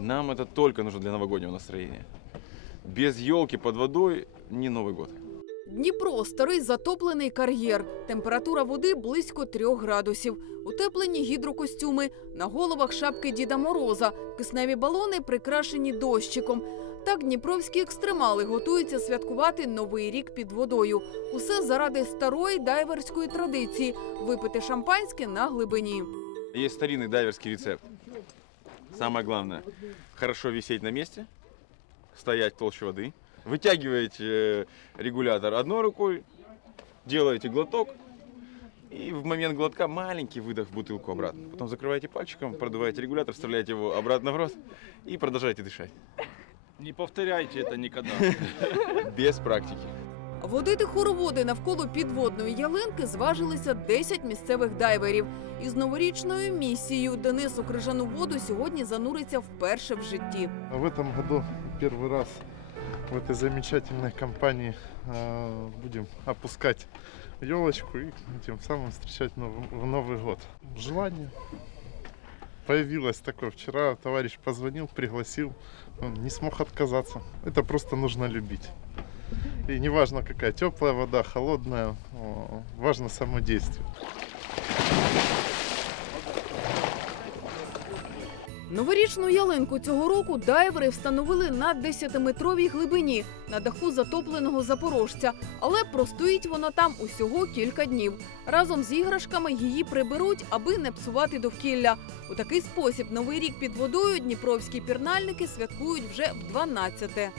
Нам это только нужно для новогоднего настроения. Без елки под водой не Новый год. Дніпро старий затоплений кар'єр. Температура води близько трьох градусів. Утеплені гідрокостюми, на головах шапки Діда Мороза, кисневі балони прикрашені дощиком. Так дніпровські екстремали готуються святкувати новий рік під водою. Усе заради старої дайверської традиції випити шампанське на глибині. Есть старинный дайверский рецепт. Самое главное, хорошо висеть на месте, стоять толще воды, вытягиваете э, регулятор одной рукой, делаете глоток, и в момент глотка маленький выдох в бутылку обратно. Потом закрываете пальчиком, продуваете регулятор, вставляете его обратно в рот и продолжаете дышать. Не повторяйте это никогда. Без практики. Водити хороводи навколо підводної ялинки зважилися 10 місцевих дайверів. Із новорічною місією Денис у крижану воду сьогодні зануриться вперше в житті. В этом году первый раз в этой замечательной компании э, будем опускать елочку и тем самым встречать Нов- в Новый год. Желание появилось такое. Вчера товарищ позвонил, пригласил, он не смог отказаться. Это просто нужно любить. И неважно какая теплая вода, холодная, важно само действие. Новорічну ялинку цього року дайвери встановили на 10-метровій глибині на даху затопленого запорожця, але простоїть вона там усього кілька днів. Разом з іграшками її приберуть, аби не псувати довкілля. У такий спосіб новий рік під водою дніпровські пірнальники святкують вже в 12-те.